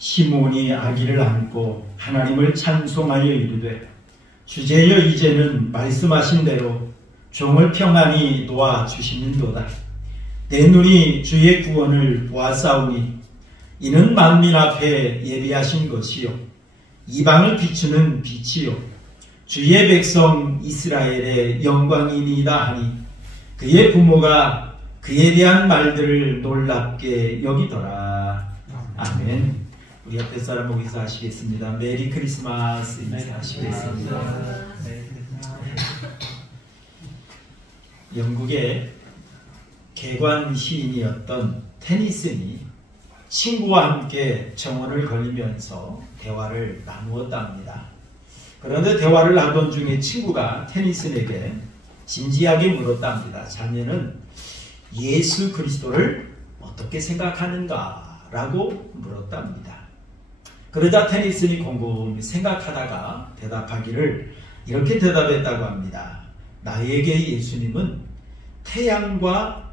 시몬이 아기를 안고 하나님을 찬송하여 이르되 주제여 이제는 말씀하신 대로 종을 평안히 놓아주시는도다. 내 눈이 주의 구원을 보았사오니 이는 만민 앞에 예비하신 것이요 이방을 비추는 빛이요 주의 백성 이스라엘의 영광이니이다 하니 그의 부모가 그에 대한 말들을 놀랍게 여기더라. 아멘. 우리 옆에 사람 보고 인사하시겠습니다. 메리 크리스마스 인사하시겠습니다. 영국의 개관 시인이었던 테니슨이 친구와 함께 정원을 걸으면서 대화를 나누었답니다. 그런데 대화를 하던 중에 친구가 테니슨에게 진지하게 물었답니다. 자네는 예수 그리스도를 어떻게 생각하는가? 라고 물었답니다. 그러자 테니슨이 곰곰이 생각하다가 대답하기를 이렇게 대답했다고 합니다. 나에게 예수님은 태양과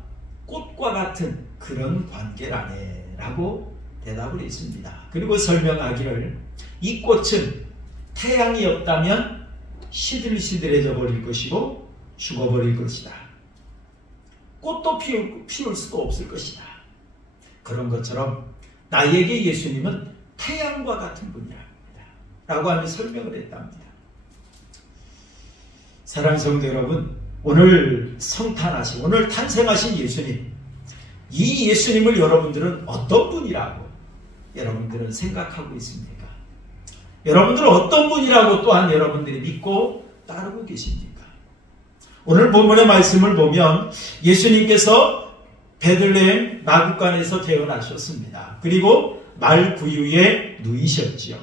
꽃과 같은 그런 관계라네 라고 대답을 했습니다. 그리고 설명하기를 이 꽃은 태양이 없다면 시들시들해져 버릴 것이고 죽어버릴 것이다. 꽃도 피울 수도 없을 것이다. 그런 것처럼 나에게 예수님은 태양과 같은 분이랍니다. 라고 하며 설명을 했답니다. 사랑하는 성도 여러분, 오늘 성탄하신, 오늘 탄생하신 예수님, 이 예수님을 여러분들은 어떤 분이라고 여러분들은 생각하고 있습니까? 여러분들은 어떤 분이라고 또한 여러분들이 믿고 따르고 계십니까? 오늘 본문의 말씀을 보면 예수님께서 베들레헴 나국간에서 태어나셨습니다. 그리고 말 구유에 누이셨지요.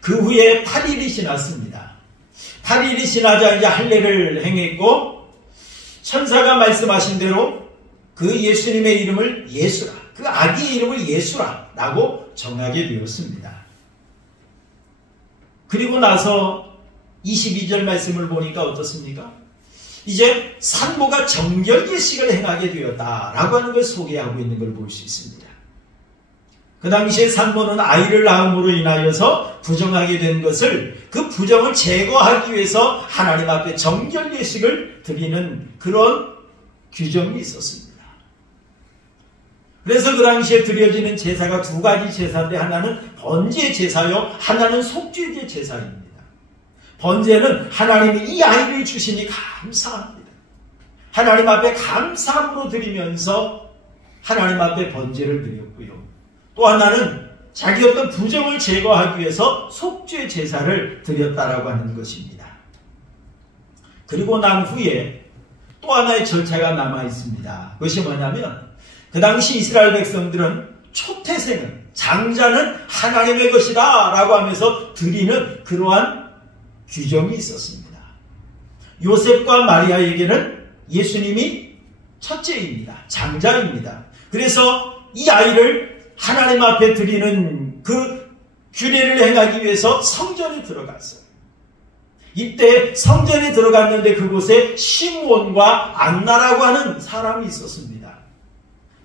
그 후에 8일이 지났습니다. 8일이 지나자 이제 할례를 행했고 천사가 말씀하신 대로 그 예수님의 이름을 예수라, 그 아기의 이름을 예수라 라고 정하게 되었습니다. 그리고 나서 22절 말씀을 보니까 어떻습니까? 이제 산모가 정결 예식을 행하게 되었다라고 하는 걸 소개하고 있는 걸 볼 수 있습니다. 그 당시에 산모는 아이를 낳음으로 인하여서 부정하게 된 것을 그 부정을 제거하기 위해서 하나님 앞에 정결 예식을 드리는 그런 규정이 있었습니다. 그래서 그 당시에 드려지는 제사가 두 가지 제사인데 하나는 번제 제사요, 하나는 속죄제 제사입니다. 번제는 하나님이 이 아이를 주시니 감사합니다. 하나님 앞에 감사함으로 드리면서 하나님 앞에 번제를 드렸고요. 또 하나는 자기 어떤 부정을 제거하기 위해서 속죄 제사를 드렸다라고 하는 것입니다. 그리고 난 후에 또 하나의 절차가 남아 있습니다. 그것이 뭐냐면 그 당시 이스라엘 백성들은 초태생은, 장자는 하나님의 것이다 라고 하면서 드리는 그러한 규정이 있었습니다. 요셉과 마리아에게는 예수님이 첫째입니다. 장자입니다. 그래서 이 아이를 하나님 앞에 드리는 그 규례를 행하기 위해서 성전에 들어갔어요. 이때 성전에 들어갔는데 그곳에 시므온과 안나라고 하는 사람이 있었습니다.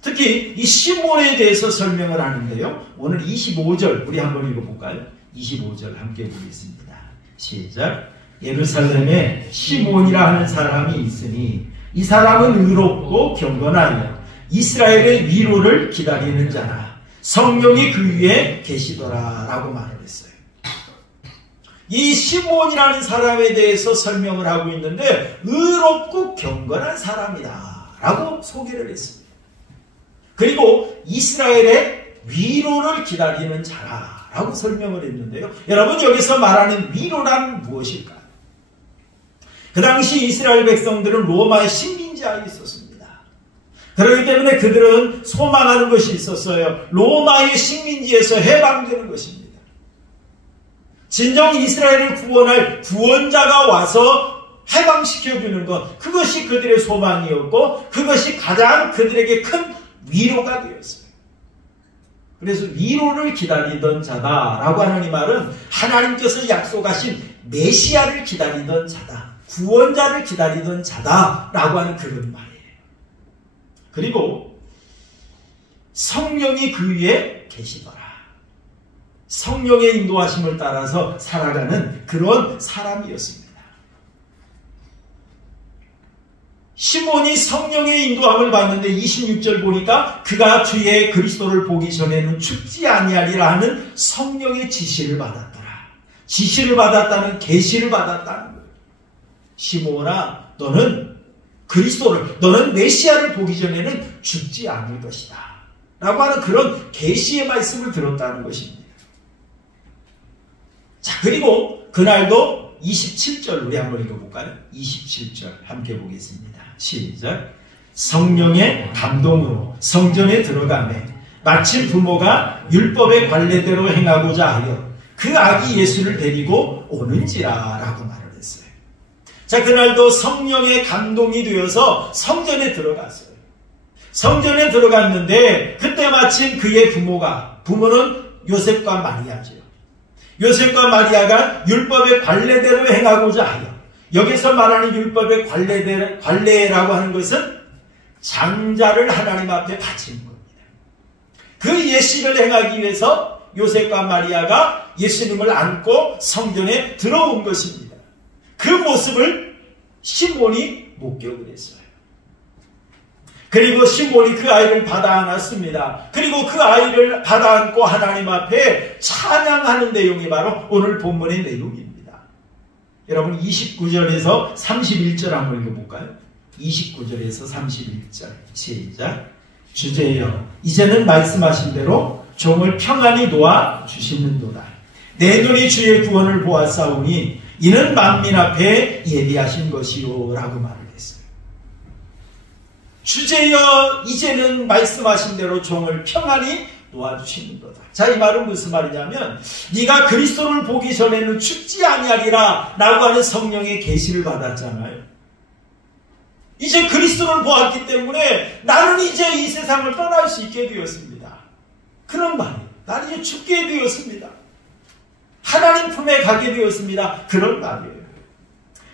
특히 이 시므온에 대해서 설명을 하는데요. 오늘 25절 우리 한번 읽어볼까요? 25절 함께 보겠습니다. 시작. 예루살렘에 시므온이라 하는 사람이 있으니 이 사람은 의롭고 경건하여 이스라엘의 위로를 기다리는 자라. 성령이 그 위에 계시더라 라고 말을 했어요. 이 시므온이라는 사람에 대해서 설명을 하고 있는데 의롭고 경건한 사람이다 라고 소개를 했습니다. 그리고 이스라엘의 위로를 기다리는 자라 라고 설명을 했는데요. 여러분, 여기서 말하는 위로란 무엇일까요? 그 당시 이스라엘 백성들은 로마의 식민지하에 있었습니다. 그렇기 때문에 그들은 소망하는 것이 있었어요. 로마의 식민지에서 해방되는 것입니다. 진정 이스라엘을 구원할 구원자가 와서 해방시켜주는 것, 그것이 그들의 소망이었고 그것이 가장 그들에게 큰 위로가 되었어요. 그래서 위로를 기다리던 자다라고 하는 이 말은 하나님께서 약속하신 메시아를 기다리던 자다, 구원자를 기다리던 자다라고 하는 그런 말이에요. 그리고 성령이 그 위에 계시더라. 성령의 인도하심을 따라서 살아가는 그런 사람이었습니다. 시몬이 성령의 인도함을 받는데 26절 보니까 그가 주의 그리스도를 보기 전에는 죽지 아니하리라 하는 성령의 지시를 받았더라. 지시를 받았다는, 계시를 받았다는 거예요. 시몬아, 너는 그리스도를, 너는 메시아를 보기 전에는 죽지 않을 것이다 라고 하는 그런 계시의 말씀을 들었다는 것입니다. 자, 그리고 그날도 27절 우리 한번 읽어볼까요? 27절 함께 보겠습니다. 시작. 성령의 감동으로 성전에 들어가매 마침 부모가 율법의 관례대로 행하고자 하여 그 아기 예수를 데리고 오는지라 라고 말을 했어요. 자, 그날도 성령의 감동이 되어서 성전에 들어갔어요. 성전에 들어갔는데 그때 마침 그의 부모는 요셉과 마리아죠. 요셉과 마리아가 율법의 관례대로 행하고자 하여, 여기서 말하는 율법의 관례라고 하는 것은 장자를 하나님 앞에 바치는 겁니다. 그 예식을 행하기 위해서 요셉과 마리아가 예수님을 안고 성전에 들어온 것입니다. 그 모습을 시몬이 목격을 했어요. 그리고 시몬이 그 아이를 받아 안았습니다. 그리고 그 아이를 받아 안고 하나님 앞에 찬양하는 내용이 바로 오늘 본문의 내용입니다. 여러분 29절에서 31절 한번 읽어볼까요? 29절에서 31절 시작. 주제여 이제는 말씀하신 대로 종을 평안히 놓아 주시는도다. 내 눈이 주의 구원을 보았사오니 이는 만민 앞에 예비하신 것이요 라고 말을 했어요. 주제여 이제는 말씀하신 대로 종을 평안히 놓아주시는도다. 자, 이 말은 무슨 말이냐면 네가 그리스도를 보기 전에는 죽지 아니하리라 라고 하는 성령의 계시를 받았잖아요. 이제 그리스도를 보았기 때문에 나는 이제 이 세상을 떠날 수 있게 되었습니다. 그런 말이에요. 나는 이제 죽게 되었습니다. 하나님 품에 가게 되었습니다. 그런 말이에요.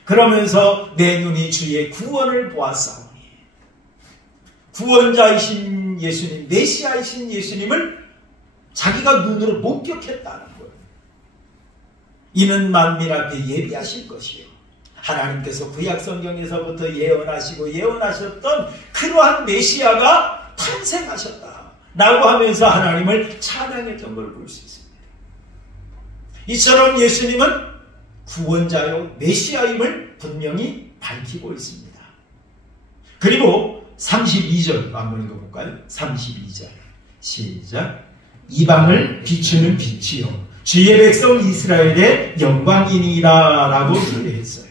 그러면서 내 눈이 주의 구원을 보았사오니, 구원자이신 예수님, 메시아이신 예수님을 자기가 눈으로 목격했다는 거예요. 이는 만민 앞에 예비하실 것이요, 하나님께서 구약성경에서부터 예언하셨던 그러한 메시아가 탄생하셨다 라고 하면서 하나님을 찬양했던 걸 볼 수 있습니다. 이처럼 예수님은 구원자요 메시아임을 분명히 밝히고 있습니다. 그리고 32절 한번 읽어볼까요? 32절 시작. 이방을 비추는 빛이요 주의 백성 이스라엘의 영광이니라 라고 소리했어요.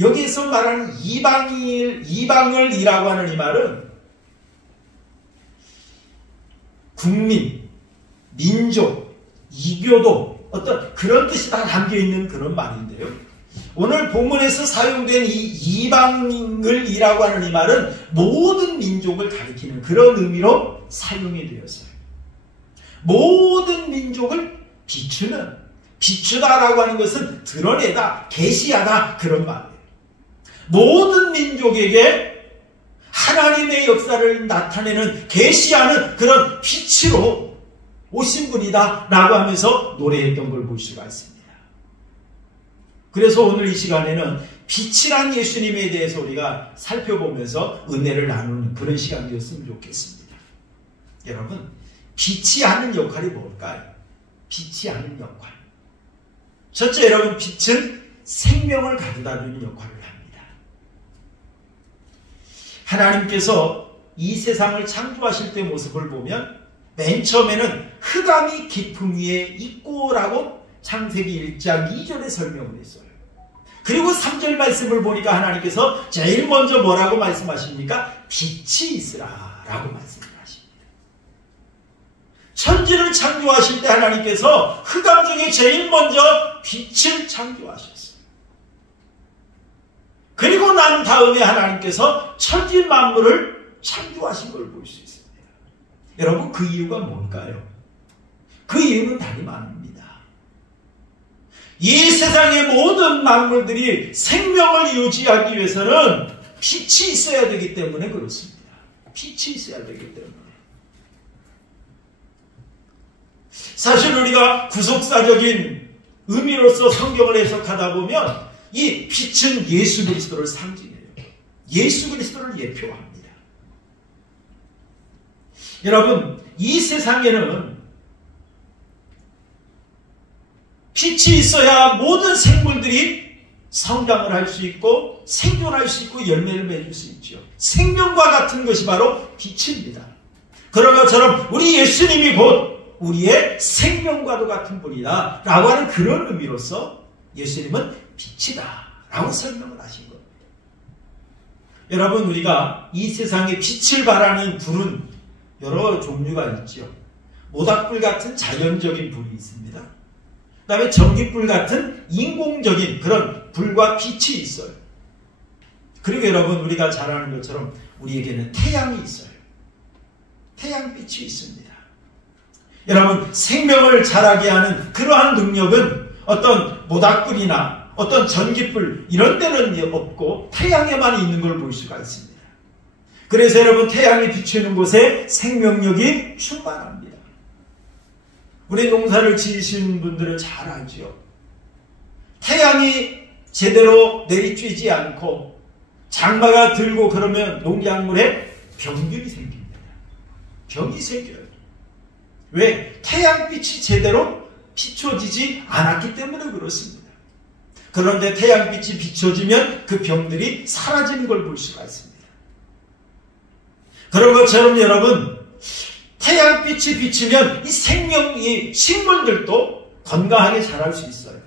여기에서 말하는 이방을이라고 하는 이 말은 국민, 민족, 이교도 어떤 그런 뜻이 다 담겨있는 그런 말인데요. 오늘 본문에서 사용된 이 이방을이라고 하는 이 말은 모든 민족을 가리키는 그런 의미로 사용이 되었어요. 모든 민족을 비추다라고 하는 것은 드러내다, 계시하다 그런 말이에요. 모든 민족에게 하나님의 역사를 나타내는, 계시하는 그런 빛으로 오신 분이다 라고 하면서 노래했던 걸 볼 수가 있습니다. 그래서 오늘 이 시간에는 빛이란 예수님에 대해서 우리가 살펴보면서 은혜를 나누는 그런 시간이었으면 좋겠습니다. 여러분, 빛이 하는 역할이 뭘까요? 빛이 하는 역할. 첫째, 여러분, 빛은 생명을 가져다주는 역할을 합니다. 하나님께서 이 세상을 창조하실 때 모습을 보면 맨 처음에는 흑암이 깊음 위에 있고라고 창세기 1장 2절에 설명을 했어요. 그리고 3절 말씀을 보니까 하나님께서 제일 먼저 뭐라고 말씀하십니까? 빛이 있으라 라고 말씀을 하십니다. 천지를 창조하실 때 하나님께서 흑암 중에 제일 먼저 빛을 창조하셨어요. 그리고 난 다음에 하나님께서 천지 만물을 창조하신 걸 볼 수 있습니다. 여러분, 그 이유가 뭘까요? 그 이유는 다름 아닙니다. 이 세상의 모든 만물들이 생명을 유지하기 위해서는 빛이 있어야 되기 때문에 그렇습니다. 빛이 있어야 되기 때문에. 사실 우리가 구속사적인 의미로서 성경을 해석하다 보면 이 빛은 예수 그리스도를 상징해요. 예수 그리스도를 예표합니다. 여러분, 이 세상에는 빛이 있어야 모든 생물들이 성장을 할 수 있고 생존할 수 있고 열매를 맺을 수 있죠. 생명과 같은 것이 바로 빛입니다. 그런 것처럼 우리 예수님이 곧 우리의 생명과도 같은 분이다 라고 하는 그런 의미로서 예수님은 빛이다 라고 설명을 하신 겁니다. 여러분, 우리가 이 세상에 빛을 발하는 불은 여러 종류가 있죠. 모닥불 같은 자연적인 불이 있습니다. 그 다음에 전기불 같은 인공적인 그런 불과 빛이 있어요. 그리고 여러분, 우리가 잘 아는 것처럼 우리에게는 태양이 있어요. 태양빛이 있습니다. 여러분, 생명을 자라게 하는 그러한 능력은 어떤 모닥불이나 어떤 전기불 이런 데는 없고 태양에만 있는 걸 볼 수가 있습니다. 그래서 여러분, 태양이 비추는 곳에 생명력이 충만합니다. 우리 농사를 지으시는 분들은 잘 알죠. 태양이 제대로 내리쬐지 않고 장마가 들고 그러면 농작물에 병균이 생깁니다. 병이 생겨요. 왜? 태양빛이 제대로 비춰지지 않았기 때문에 그렇습니다. 그런데 태양빛이 비춰지면 그 병들이 사라지는 걸 볼 수가 있습니다. 그런 것처럼 여러분, 태양빛이 비치면 이 식물들도 건강하게 자랄 수 있어요.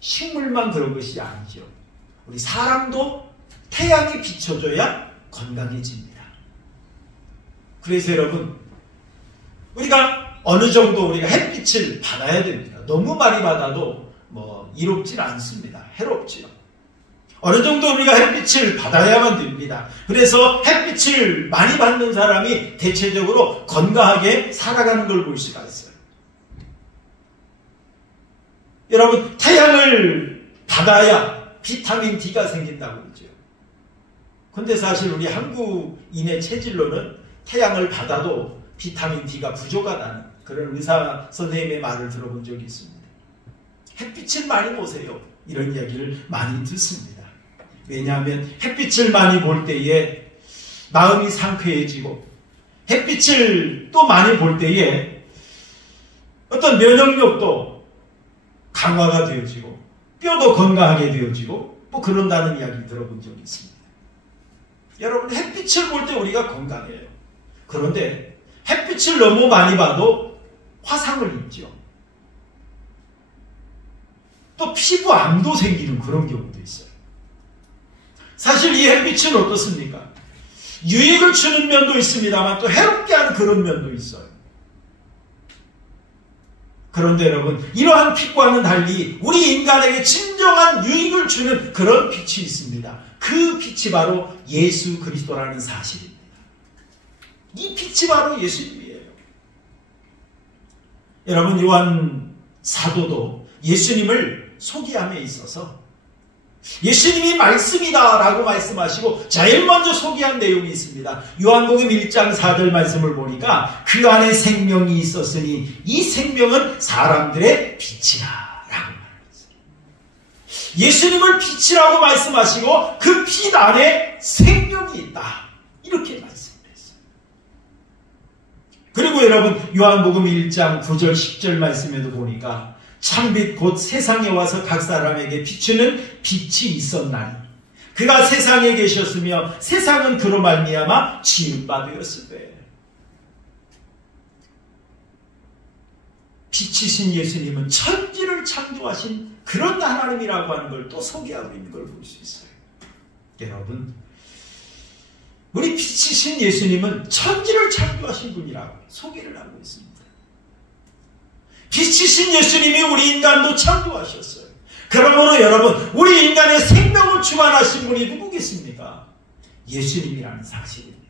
식물만 그런 것이 아니죠. 우리 사람도 태양이 비춰줘야 건강해집니다. 그래서 여러분, 우리가 어느 정도 우리가 햇빛을 받아야 됩니다. 너무 많이 받아도 이롭진 않습니다. 해롭지요. 어느 정도 우리가 햇빛을 받아야만 됩니다. 그래서 햇빛을 많이 받는 사람이 대체적으로 건강하게 살아가는 걸 볼 수가 있어요. 여러분, 태양을 받아야 비타민 D가 생긴다고 그러죠. 근데 사실 우리 한국인의 체질로는 태양을 받아도 비타민 D가 부족하다는 그런 의사 선생님의 말을 들어본 적이 있습니다. 햇빛을 많이 보세요. 이런 이야기를 많이 듣습니다. 왜냐하면 햇빛을 많이 볼 때에 마음이 상쾌해지고 햇빛을 또 많이 볼 때에 어떤 면역력도 강화가 되어지고 뼈도 건강하게 되어지고 뭐 그런다는 이야기 들어본 적이 있습니다. 여러분, 햇빛을 볼 때 우리가 건강해요. 그런데 햇빛을 너무 많이 봐도 화상을 입죠. 또 피부암도 생기는 그런 경우도 있어요. 사실 이 햇빛은 어떻습니까? 유익을 주는 면도 있습니다만 또 해롭게 하는 그런 면도 있어요. 그런데 여러분, 이러한 빛과는 달리 우리 인간에게 진정한 유익을 주는 그런 빛이 있습니다. 그 빛이 바로 예수 그리스도라는 사실입니다. 이 빛이 바로 예수님이에요. 여러분, 요한 사도도 예수님을 소개함에 있어서 예수님이 말씀이다 라고 말씀하시고 제일 먼저 소개한 내용이 있습니다. 요한복음 1장 4절 말씀을 보니까 그 안에 생명이 있었으니 이 생명은 사람들의 빛이라 라고 말했어요. 예수님을 빛이라고 말씀하시고 그 빛 안에 생명이 있다 이렇게 말씀을 했어요. 그리고 여러분, 요한복음 1장 9절 10절 말씀에도 보니까 참빛 곧 세상에 와서 각 사람에게 비추는 빛이 있었나니 그가 세상에 계셨으며 세상은 그로 말미암아 지은 바 되었으되. 빛이신 예수님은 천지를 창조하신 그런 하나님이라고 하는 걸 또 소개하고 있는 걸 볼 수 있어요. 여러분, 우리 빛이신 예수님은 천지를 창조하신 분이라고 소개를 하고 있습니다. 빛이신 예수님이 우리 인간도 창조하셨어요. 그러므로 여러분, 우리 인간의 생명을 주관하신 분이 누구겠습니까? 예수님이라는 사실입니다.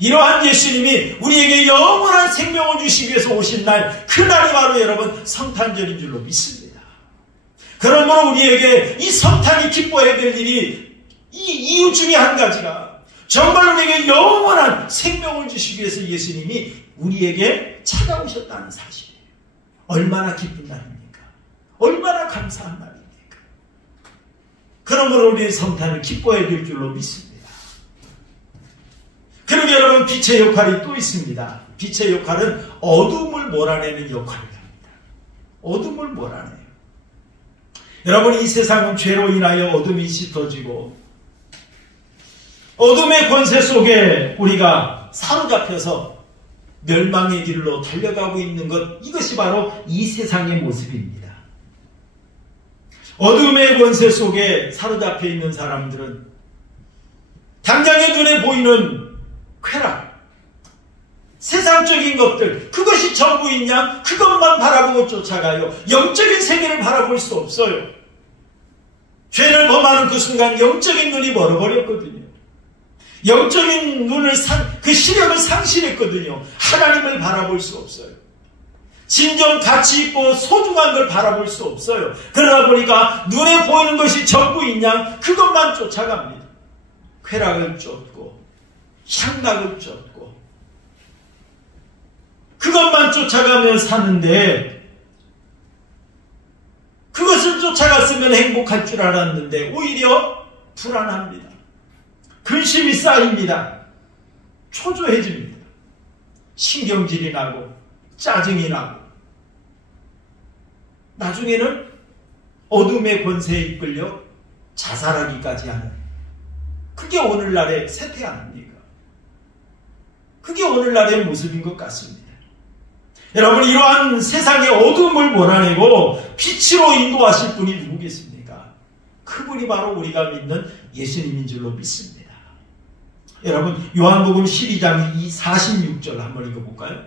이러한 예수님이 우리에게 영원한 생명을 주시기 위해서 오신 날, 그날이 바로 여러분 성탄절인 줄로 믿습니다. 그러므로 우리에게 이 성탄이 기뻐해야 될 일이 이 이유 중에 한 가지가 정말 우리에게 영원한 생명을 주시기 위해서 예수님이 우리에게 찾아오셨다는 사실이에요. 얼마나 기쁜 날입니까? 얼마나 감사한 날입니까? 그러므로 우리의 성탄을 기뻐해야 될 줄로 믿습니다. 그리고 여러분, 빛의 역할이 또 있습니다. 빛의 역할은 어둠을 몰아내는 역할을 합니다. 어둠을 몰아내요. 여러분, 이 세상은 죄로 인하여 어둠이 짙어지고 어둠의 권세 속에 우리가 사로잡혀서 멸망의 길로 달려가고 있는 것, 이것이 바로 이 세상의 모습입니다. 어둠의 권세 속에 사로잡혀 있는 사람들은 당장의 눈에 보이는 쾌락, 세상적인 것들, 그것이 전부인 양 그것만 바라보고 쫓아가요. 영적인 세계를 바라볼 수 없어요. 죄를 범하는 그 순간 영적인 눈이 멀어버렸거든요. 영적인 눈을 그 시력을 상실했거든요. 하나님을 바라볼 수 없어요. 진정 가치 있고 소중한 걸 바라볼 수 없어요. 그러다 보니까 눈에 보이는 것이 전부인 양 그것만 쫓아갑니다. 쾌락을 쫓고 향락을 쫓고 그것만 쫓아가며 사는데, 그것을 쫓아갔으면 행복할 줄 알았는데 오히려 불안합니다. 근심이 쌓입니다. 초조해집니다. 신경질이 나고 짜증이 나고 나중에는 어둠의 권세에 이끌려 자살하기까지 하는, 그게 오늘날의 세태 아닙니까? 그게 오늘날의 모습인 것 같습니다. 여러분, 이러한 세상의 어둠을 몰아내고 빛으로 인도하실 분이 누구겠습니까? 그분이 바로 우리가 믿는 예수님인 줄로 믿습니다. 여러분, 요한복음 12장 46절 한번 읽어볼까요?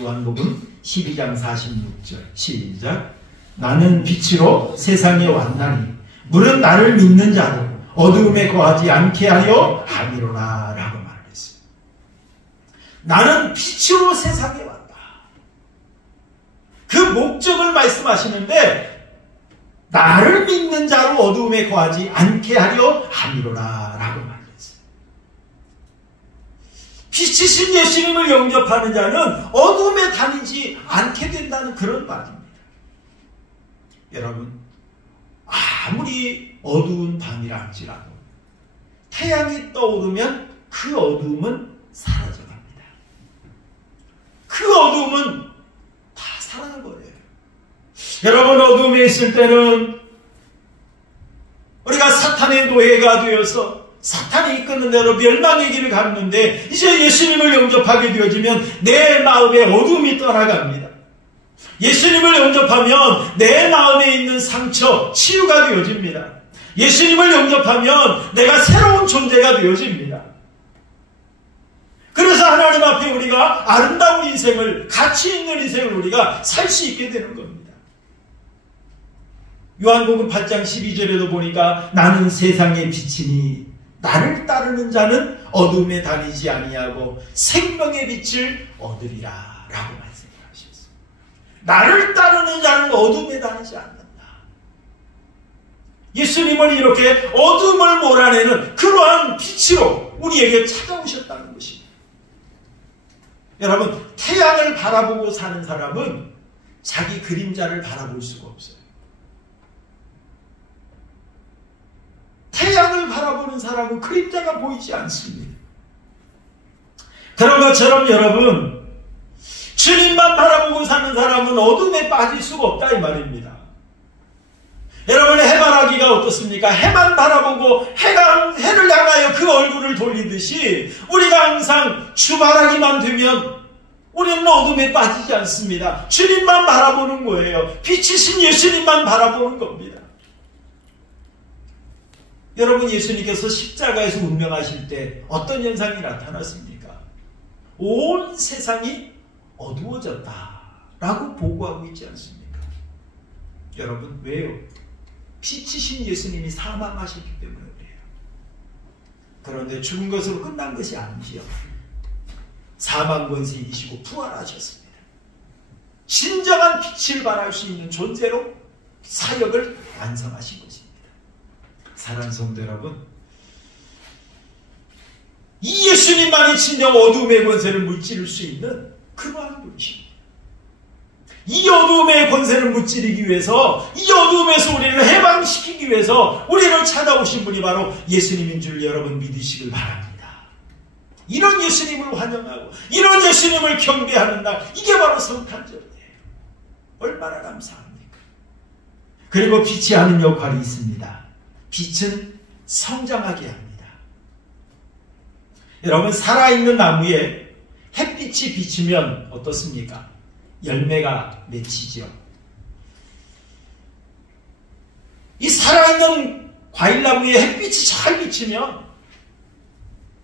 요한복음 12장 46절 시작. 나는 빛으로 세상에 왔나니 물은 나를 믿는 자를 어두움에 거하지 않게 하려 함이로라 라고 말했습니다. 나는 빛으로 세상에 왔다. 그 목적을 말씀하시는데, 나를 믿는 자로 어두움에 거하지 않게 하려 함이로라 라고 말했습니다. 빛이신 예수님을 영접하는 자는 어두움에 다니지 않게 된다는 그런 말입니다. 여러분, 아무리 어두운 밤이라 할지라도 태양이 떠오르면 그 어두움은 사라져갑니다. 그 어두움은 다 사라져버려요. 여러분, 어둠에 있을 때는 우리가 사탄의 노예가 되어서 사탄이 이끄는 대로 멸망의 길을 갔는데, 이제 예수님을 영접하게 되어지면 내 마음에 어둠이 떠나갑니다. 예수님을 영접하면 내 마음에 있는 상처 치유가 되어집니다. 예수님을 영접하면 내가 새로운 존재가 되어집니다. 그래서 하나님 앞에 우리가 아름다운 인생을, 가치 있는 인생을 우리가 살 수 있게 되는 겁니다. 요한복음 8장 12절에도 보니까 나는 세상의 빛이니 나를 따르는 자는 어둠에 다니지 아니하고 생명의 빛을 얻으리라 라고 말씀하셨습니다. 나를 따르는 자는 어둠에 다니지 않는다. 예수님은 이렇게 어둠을 몰아내는 그러한 빛으로 우리에게 찾아오셨다는 것입니다. 여러분, 태양을 바라보고 사는 사람은 자기 그림자를 바라볼 수가 없어요. 태양을 바라보는 사람은 그림자가 보이지 않습니다. 그런 것처럼 여러분, 주님만 바라보고 사는 사람은 어둠에 빠질 수가 없다 이 말입니다. 여러분, 해바라기가 어떻습니까? 해만 바라보고 해를 향하여 그 얼굴을 돌리듯이 우리가 항상 주바라기만 되면 우리는 어둠에 빠지지 않습니다. 주님만 바라보는 거예요. 빛이신 예수님만 바라보는 겁니다. 여러분, 예수님께서 십자가에서 운명하실 때 어떤 현상이 나타났습니까? 온 세상이 어두워졌다라고 보고하고 있지 않습니까? 여러분, 왜요? 빛이신 예수님이 사망하셨기 때문에 그래요. 그런데 죽은 것으로 끝난 것이 아니지요. 사망 권세 이기시고 부활하셨습니다. 진정한 빛을 발할 수 있는 존재로 사역을 완성하신 것입니다. 사랑하는 성도 여러분, 이 예수님만이 진정 어둠의 권세를 물찌를 수 있는 그러한 분이십니다. 이 어두움의 권세를 무찌르기 위해서, 이 어두움에서 우리를 해방시키기 위해서 우리를 찾아오신 분이 바로 예수님인 줄 여러분 믿으시길 바랍니다. 이런 예수님을 환영하고 이런 예수님을 경배하는 날, 이게 바로 성탄절이에요. 얼마나 감사합니까? 그리고 빛이 하는 역할이 있습니다. 빛은 성장하게 합니다. 여러분, 살아있는 나무에 햇빛이 비치면 어떻습니까? 열매가 맺히죠. 이 살아있는 과일나무에 햇빛이 잘 비치면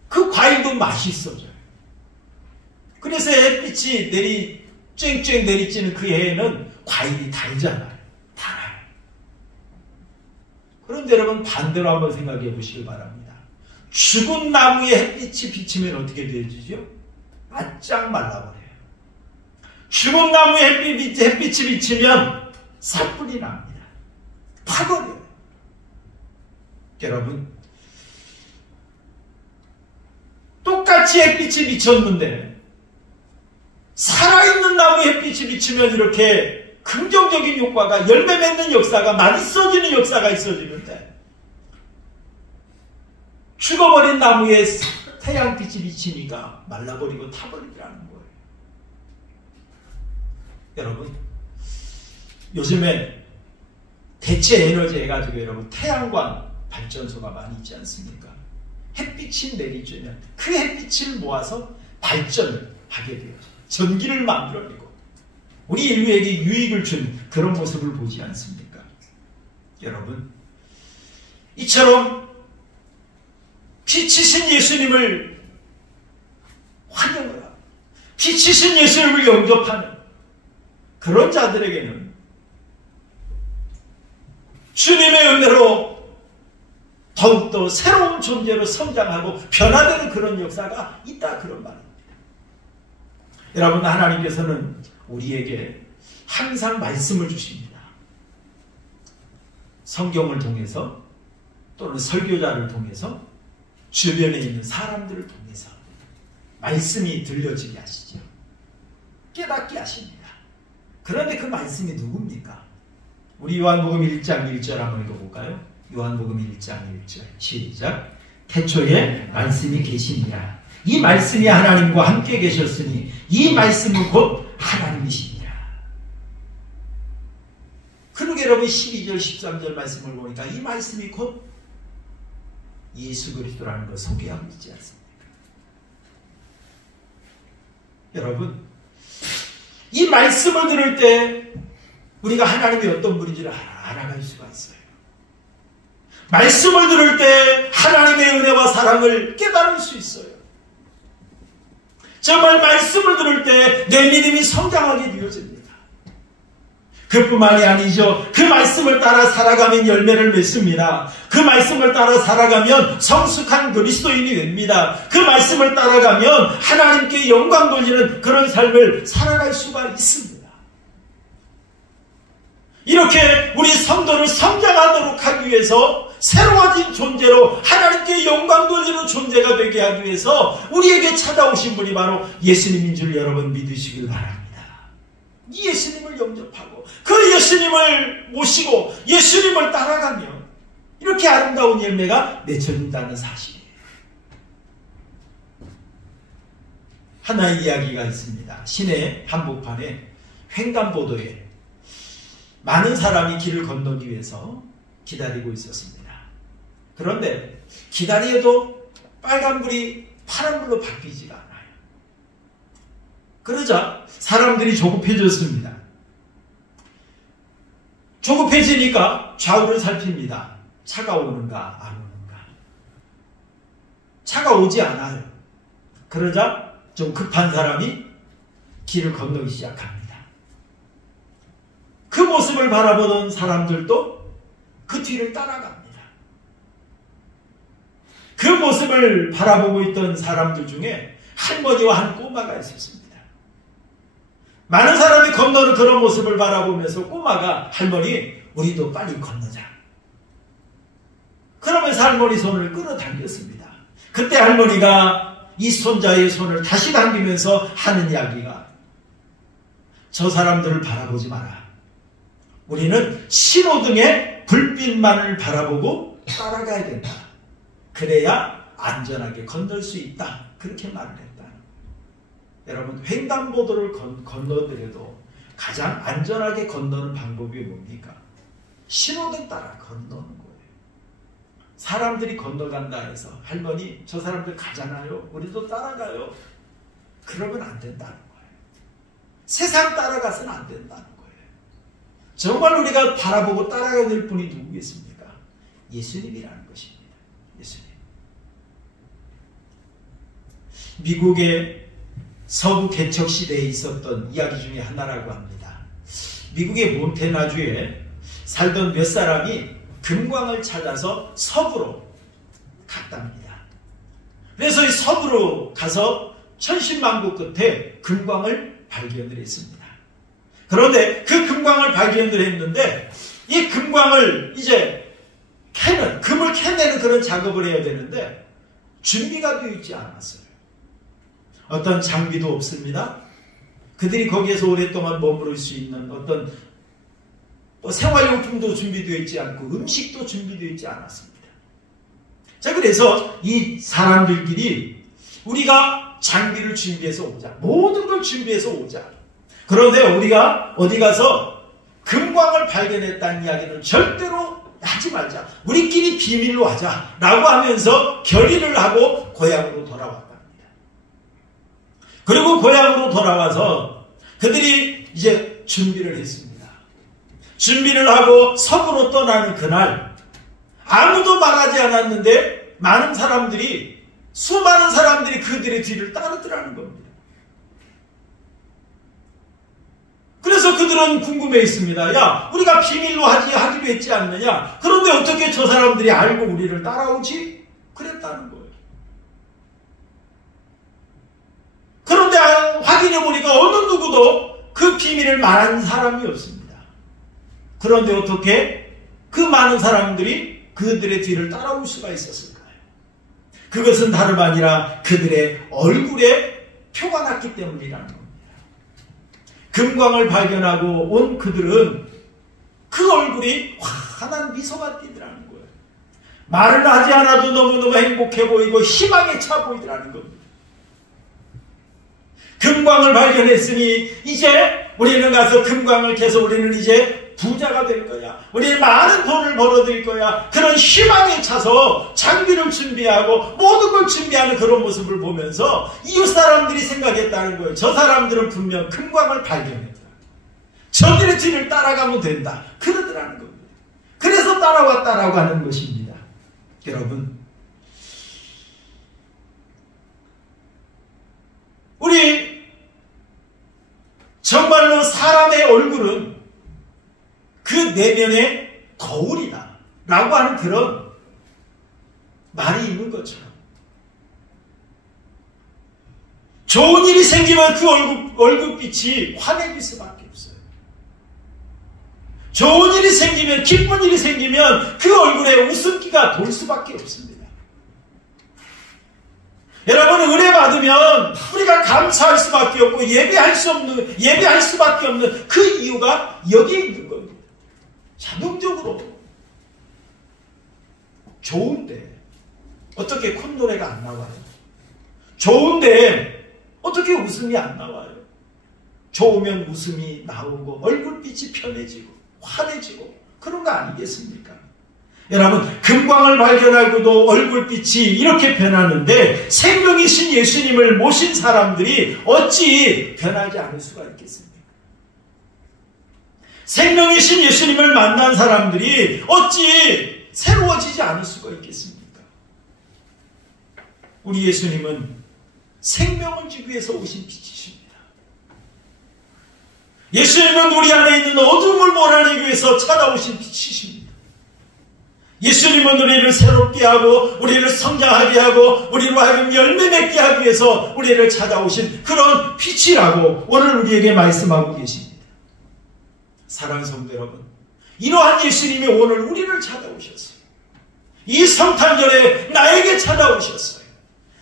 그 과일도 맛있어져요. 그래서 햇빛이 쨍쨍 내리쬐는 그 해에는 과일이 달잖아요. 달아요. 그런데 여러분, 반대로 한번 생각해 보시길 바랍니다. 죽은 나무에 햇빛이 비치면 어떻게 되어지죠? 바짝 말라버려요. 죽은 나무에 햇빛이 비치면 사뿐이 납니다. 타버려요. 여러분, 똑같이 햇빛이 비쳤는데 살아있는 나무에 햇빛이 비치면 이렇게 긍정적인 효과가, 열매 맺는 역사가, 맛있어지는 역사가 있어지는데, 죽어버린 나무에 태양빛이 비치니까 말라버리고 타버리더라는 거예요. 여러분, 요즘에 대체 에너지 해가지고 여러분 태양광 발전소가 많이 있지 않습니까? 햇빛이 내리쬐면 그 햇빛을 모아서 발전을 하게 돼요. 전기를 만들어내고 우리 인류에게 유익을 준 그런 모습을 보지 않습니까? 여러분, 이처럼 빛이신 예수님을 환영을 하고 빛이신 예수님을 영접하는 그런 자들에게는 주님의 은혜로 더욱더 새로운 존재로 성장하고 변화되는 그런 역사가 있다, 그런 말입니다. 여러분, 하나님께서는 우리에게 항상 말씀을 주십니다. 성경을 통해서 또는 설교자를 통해서 주변에 있는 사람들을 통해서 말씀이 들려지게 하시죠. 깨닫게 하십니다. 그런데 그 말씀이 누굽니까? 우리 요한복음 1장 1절 한번 읽어볼까요? 요한복음 1장 1절 시작. 태초에 말씀이 계시니라. 이 말씀이 하나님과 함께 계셨으니 이 말씀은 곧 하나님이시니라. 그러게 여러분, 12절 13절 말씀을 보니까 이 말씀이 곧 예수 그리스도라는 걸 소개하고 있지 않습니까? 여러분, 이 말씀을 들을 때 우리가 하나님이 어떤 분인지를 알아갈 수가 있어요. 말씀을 들을 때 하나님의 은혜와 사랑을 깨달을 수 있어요. 정말 말씀을 들을 때 내 믿음이 성장하게 되어집니다. 그뿐만이 아니죠. 그 말씀을 따라 살아가면 열매를 맺습니다. 그 말씀을 따라 살아가면 성숙한 그리스도인이 됩니다. 그 말씀을 따라가면 하나님께 영광 돌리는 그런 삶을 살아갈 수가 있습니다. 이렇게 우리 성도를 성장하도록 하기 위해서 새로워진 존재로 하나님께 영광 돌리는 존재가 되게 하기 위해서 우리에게 찾아오신 분이 바로 예수님인 줄 여러분 믿으시길 바랍니다. 이 예수님을 영접하고 그 예수님을 모시고 예수님을 따라가면 이렇게 아름다운 열매가 맺혀진다는 사실이에요. 하나의 이야기가 있습니다. 시내 한복판에 횡단보도에 많은 사람이 길을 건너기 위해서 기다리고 있었습니다. 그런데 기다려도 빨간불이 파란불로 바뀌지가 않아요. 그러자 사람들이 조급해졌습니다. 조급해지니까 좌우를 살핍니다. 차가 오는가 안 오는가. 차가 오지 않아요. 그러자 좀 급한 사람이 길을 건너기 시작합니다. 그 모습을 바라보던 사람들도 그 뒤를 따라갑니다. 그 모습을 바라보고 있던 사람들 중에 할머니와 한 꼬마가 있었습니다. 많은 사람이 건너는 그런 모습을 바라보면서 꼬마가 할머니, 우리도 빨리 건너자. 그러면서 할머니 손을 끌어당겼습니다. 그때 할머니가 이 손자의 손을 다시 당기면서 하는 이야기가, 저 사람들을 바라보지 마라. 우리는 신호등의 불빛만을 바라보고 따라가야 된다. 그래야 안전하게 건널 수 있다. 그렇게 말을 했다. 여러분, 횡단보도를 건너더라도 가장 안전하게 건너는 방법이 뭡니까? 신호등 따라 건너는 거예요. 사람들이 건너간다 해서 할머니 저 사람들 가잖아요. 우리도 따라가요. 그러면 안 된다는 거예요. 세상 따라가서는 안 된다는 거예요. 정말 우리가 바라보고 따라가야 될 분이 누구겠습니까? 예수님이라는 것입니다. 예수님. 미국의 서부 개척 시대에 있었던 이야기 중에 하나라고 합니다. 미국의 몬테나주에 살던 몇 사람이 금광을 찾아서 서부로 갔답니다. 그래서 이 서부로 가서 천신만고 끝에 금광을 발견을 했습니다. 그런데 그 금광을 발견을 했는데 이 금광을 이제 금을 캐내는 그런 작업을 해야 되는데 준비가 되어 있지 않았어요. 어떤 장비도 없습니다. 그들이 거기에서 오랫동안 머무를 수 있는 어떤 생활용품도 준비되어 있지 않고 음식도 준비되어 있지 않았습니다. 자, 그래서 이 사람들끼리 우리가 장비를 준비해서 오자. 모든 걸 준비해서 오자. 그런데 우리가 어디 가서 금광을 발견했다는 이야기는 절대로 하지 말자. 우리끼리 비밀로 하자. 라고 하면서 결의를 하고 고향으로 돌아왔답니다. 그리고 고향으로 돌아와서 그들이 이제 준비를 했습니다. 준비를 하고 서부로 떠나는 그날 아무도 말하지 않았는데 수많은 사람들이 그들의 뒤를 따르더라는 겁니다. 그래서 그들은 궁금해했습니다. 야, 우리가 비밀로 하기로 했지 않느냐? 그런데 어떻게 저 사람들이 알고 우리를 따라오지? 그랬다는 거예요. 그런데 확인해보니까 어느 누구도 그 비밀을 말한 사람이 없습니다. 그런데 어떻게 그 많은 사람들이 그들의 뒤를 따라올 수가 있었을까요? 그것은 다름 아니라 그들의 얼굴에 표가 났기 때문이라는 겁니다. 금광을 발견하고 온 그들은 그 얼굴이 환한 미소가 띠더라는 거예요. 말을 하지 않아도 너무너무 행복해 보이고 희망에 차 보이더라는 겁니다. 금광을 발견했으니 이제 우리는 가서 금광을 캐서 우리는 이제 부자가 될 거야. 우리는 많은 돈을 벌어들일 거야. 그런 희망에 차서 장비를 준비하고 모든 걸 준비하는 그런 모습을 보면서 이웃 사람들이 생각했다는 거예요. 저 사람들은 분명 금광을 발견했다. 저들의 뒤를 따라가면 된다. 그러더라는 겁니다. 그래서 따라왔다라고 하는 것입니다. 여러분, 우리 정말로 사람의 얼굴은 그 내면의 거울이다 라고 하는 그런 말이 있는 것처럼 좋은 일이 생기면 그 얼굴빛이 환해질 수밖에 없어요. 좋은 일이 생기면, 기쁜 일이 생기면 그 얼굴에 웃음기가 돌 수밖에 없습니다. 여러분, 은혜 받으면 우리가 감사할 수밖에 없고 예배할 수밖에 없는 그 이유가 여기에 있는 겁니다. 자동적으로 좋은데 어떻게 콧노래가 안 나와요? 좋은데 어떻게 웃음이 안 나와요? 좋으면 웃음이 나오고 얼굴빛이 편해지고 환해지고 그런 거 아니겠습니까? 여러분, 금광을 발견하고도 얼굴빛이 이렇게 변하는데 생명이신 예수님을 모신 사람들이 어찌 변하지 않을 수가 있겠습니까? 생명이신 예수님을 만난 사람들이 어찌 새로워지지 않을 수가 있겠습니까? 우리 예수님은 생명을 주기 위해서 오신 빛이십니다. 예수님은 우리 안에 있는 어둠을 몰아내기 위해서 찾아오신 빛이십니다. 예수님은 우리를 새롭게 하고 우리를 성장하게 하고 우리로 하여금 열매 맺게 하기 위해서 우리를 찾아오신 그런 빛이라고 오늘 우리에게 말씀하고 계십니다. 사랑하는 성도 여러분, 이러한 예수님이 오늘 우리를 찾아오셨어요. 이 성탄절에 나에게 찾아오셨어요.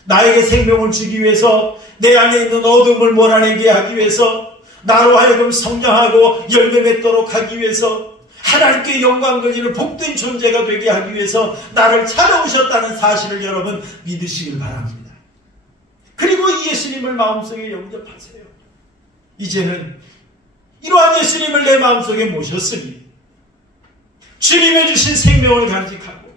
나에게 생명을 주기 위해서, 내 안에 있는 어둠을 몰아내게 하기 위해서, 나로 하여금 성장하고 열매 맺도록 하기 위해서, 하나님께 영광 돌리는 복된 존재가 되게 하기 위해서 나를 찾아오셨다는 사실을 여러분 믿으시길 바랍니다. 그리고 이 예수님을 마음속에 영접하세요. 이제는 이러한 예수님을 내 마음속에 모셨으니 주님의 주신 생명을 간직하고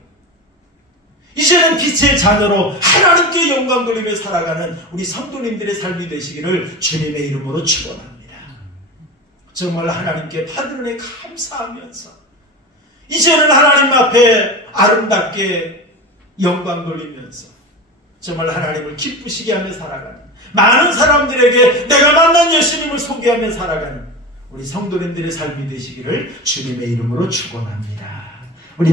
이제는 빛의 자녀로 하나님께 영광 돌리며 살아가는 우리 성도님들의 삶이 되시기를 주님의 이름으로 축원합니다. 정말 하나님께 받은 은혜 감사하면서 이제는 하나님 앞에 아름답게 영광 돌리면서 정말 하나님을 기쁘시게 하며 살아가는, 많은 사람들에게 내가 만난 예수님을 소개하며 살아가는 우리 성도님들의 삶이 되시기를 주님의 이름으로 축원합니다. 우리